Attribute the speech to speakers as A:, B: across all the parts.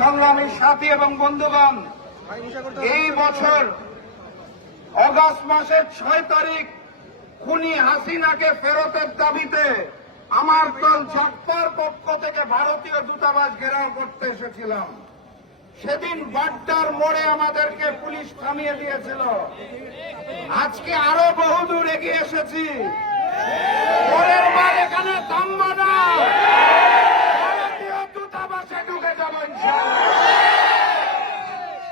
A: সংগ্রামী সাথী এবং বন্ধুগণ, এই বছর অগস্ট মাসের ছয় তারিখ খুনি হাসিনাকে ফেরতের দাবিতে আমার দল ঝটপর পক্ষ থেকে ভারতীয় দূতাবাস ঘেরাও করতে এসেছিলাম। সেদিন বাড্ডার মোড়ে আমাদেরকে পুলিশ থামিয়ে দিয়েছিল। আজকে আরও বহুদূর এগিয়ে এসেছি পরের বার এখানে থামবো না ভারতীয় দূতাবাসে ঢুকে যাব ইনশাআল্লাহ।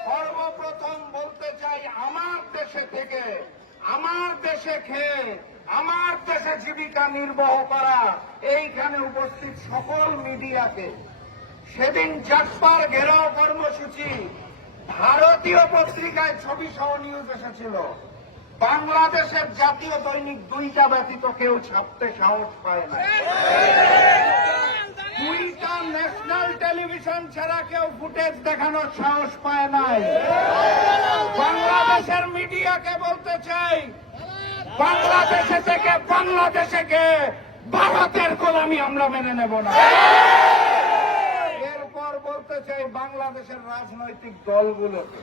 A: সর্বপ্রথম বলতে চাই আমার দেশে থেকে খেয়ে আমার দেশে জীবিকা নির্বাহ করা এইখানে উপস্থিত সকল মিডিয়াকে সেদিন জাটপার ঘেরাও কর্মসূচি, ভারতীয় পত্রিকায় ছবি সহ নিউজ এসেছিল। বাংলাদেশের জাতীয় দৈনিক দুইটা ব্যতীত কেউ ছাপতে সাহস পায় না। দুইটা ন্যাশনাল টেলিভিশন ছাড়া কেউ ফুটেজ দেখানোর সাহস পায় নাই। বাংলাদেশের মিডিয়াকে বলতে চাই বাংলাদেশে থেকে বাংলাদেশে কে ভারতের গোলামি আমরা মেনে নেব না। এরপর বলতে চাই বাংলাদেশের রাজনৈতিক দলগুলোকে।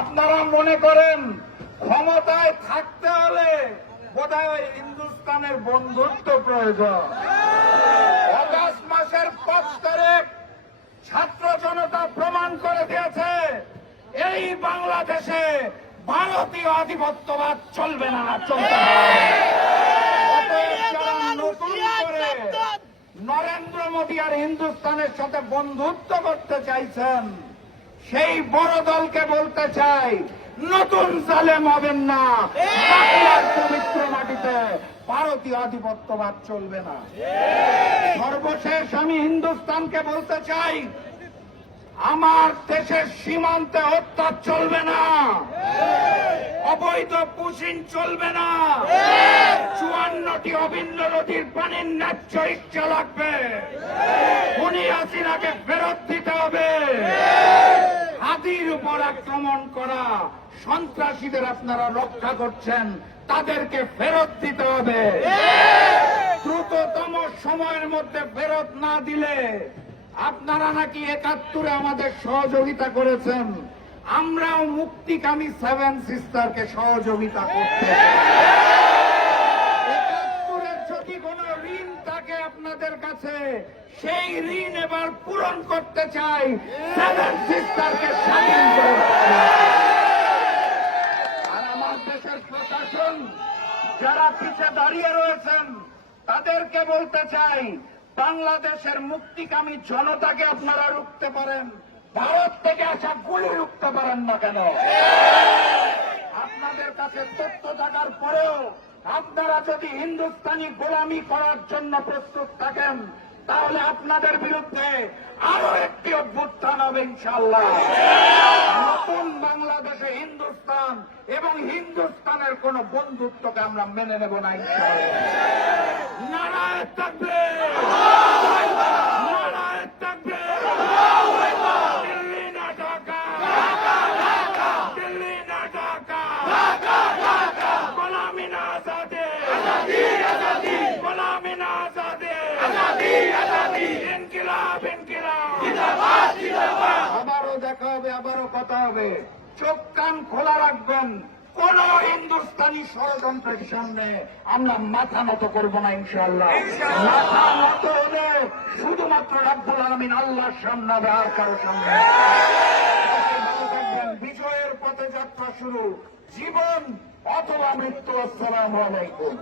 A: আপনারা মনে করেন ক্ষমতায় থাকতে হলে বোধহয় হিন্দুস্তানের বন্ধুত্ব প্রয়োজন। অগাস্ট মাসের পাঁচ তারিখ ছাত্র জনতা প্রমাণ করে দিয়েছে, এই বাংলাদেশে ভারতীয় আধিপত্যবাদ চলবে না চলবে নরেন্দ্র মোদী আর হিন্দুস্তানের সাথে বন্ধুত্ব করতে চাইছেন, সেই বড় দলকে বলতে চাই, নতুন জালেম হবেন না। পবিত্র মাটিতে ভারতীয় আধিপত্যবাদ চলবে না। সর্বশেষ আমি হিন্দুস্তানকে বলতে চাই, আমার দেশের সীমান্তে হত্যা চলবে না। অবৈধ পুশিন চলবে না। চুয়ান্নটি অভিন্ন নদীর পানির ন্যায্য লাগবে। খুনি হাসিনাকে ফেরত দিতে হবে। হাতির উপর আক্রমণ করা, সন্ত্রাসীদের আপনারা রক্ষা করছেন, তাদেরকে ফেরত দিতে হবে। দ্রুততম সময়ের মধ্যে ফেরত না দিলে আপনারা নাকি একাত্তরে আমাদের সহযোগিতা করেছেন। আমরাও মুক্তিকামী সেভেন সিস্টারকে সহযোগিতা করতে। যদি ঋণ থাকে আপনাদের কাছে, সেই ঋণ এবার পূরণ করতে চাই সেভেন সিস্টারকে স্বাধীন। আর আমার দেশের প্রশাসন, যারা পিছে দাঁড়িয়ে রয়েছেন, তাদেরকে বলতে চাই, বাংলাদেশের মুক্তিকামী জনতাকে আপনারা রুখতে পারেন ভারত থেকে আসা গুলি রুখতে পারেন না কেন? আপনাদের কাছে তথ্য থাকার পরেও আপনারা যদি হিন্দুস্তানি গোলামি করার জন্য প্রস্তুত থাকেন, তাহলে আপনাদের বিরুদ্ধে আরও একটি অভ্যুত্থান হবে ইনশাল্লাহ নতুন বাংলাদেশে হিন্দুস্তান এবং হিন্দুস্তানের কোন বন্ধুত্বকে আমরা মেনে নেব না ইনশাল্লাহ নারায় থাকবে নারায় থাকবে দিল্লি না ঢাকা দিল্লি না ঢাকা গোলামি না আজাদে গোলামি না আজাদে ইনকিলাব ইনকিলাব আবারও দেখা হবে, আবারও কথা হবে। চোখ কান খোলা রাখবেন। কোন হিন্দুস্তানি ষড়যন্ত্রের সামনে আমরা মাথা নত করব না ইনশাল্লাহ মাথা নত হলে শুধুমাত্র রাব্বুল আলমিন আল্লাহর সামনে হবে, আর কারও সামনে বিজয়ের পথে যাত্রা শুরু। জীবন অথবা মৃত্যু, আসসালামু আলাইকুম।